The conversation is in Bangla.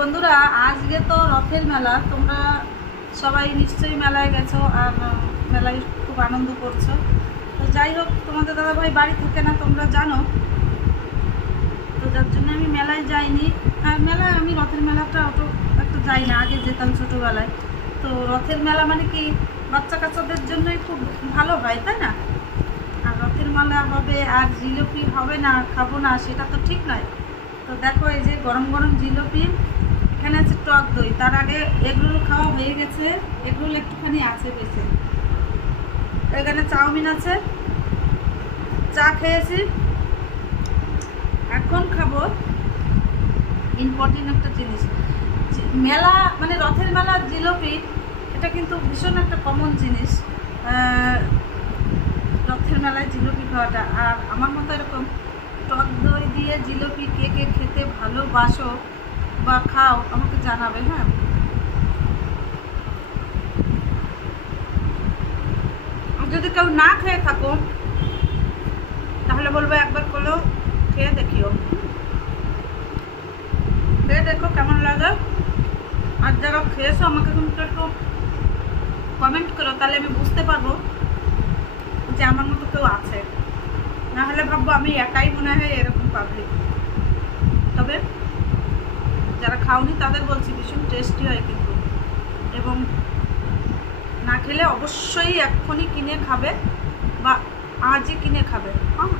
বন্ধুরা, আজকে তো রথের মেলা। তোমরা সবাই নিশ্চয়ই মেলায় গেছো আর মেলায় খুব আনন্দ করছো। তো যাই হোক, তোমাদের দাদাভাই বাড়ি থাকে না, তোমরা জানো। তো যার জন্য আমি মেলায় যাইনি। আর মেলায় আমি রথের মেলাটা অত একটা যাই না, আগে যেতাম ছোটোবেলায়। তো রথের মেলা মানে কি বাচ্চা কাচ্চাদের জন্যই খুব ভালো হয়, তাই না? আর রথের মেলা হবে আর জিলিপি হবে না, খাবো না, সেটা তো ঠিক নয়। তো দেখো, এই যে গরম গরম জিলিপি, এখানে আছে টক দই। তার আগে এগরোল খাওয়া হয়ে গেছে, এগরোল একটুখানি আছে বেশি। এখানে চাউমিন আছে, চা খেয়েছি, এখন খাবো ইম্পর্টেন্ট একটা জিনিস। মেলা মানে রথের মেলা জিলিপি, এটা কিন্তু ভীষণ একটা কমন জিনিস। রথের মেলায় জিলিপি খাওয়াটা। আর আমার মতো এরকম টক দই দিয়ে জিলিপি কে কে খেতে ভালোবাসো বা খাও, আমাকে জানাবে। হ্যাঁ, যদি কেউ না খেয়ে থাকো তাহলে বলবো একবার করলেও খেয়ে দেখিও, খেয়ে দেখো কেমন লাগে। আর যারা খেয়েছো আমাকে কিন্তু একটু কমেন্ট করো, তাহলে আমি বুঝতে পারবো যে আমার মতো কেউ আছে। না হলে ভাববো আমি একাই মনে হয় এরকম পাবলিক। তবে যারা খাওনি তাদের বলছি ভীষণ টেস্টি হয় কিন্তু। এবং না খেলে অবশ্যই এক্ষুনি কিনে খাবে বা আজই কিনে খাবে। হ্যাঁ।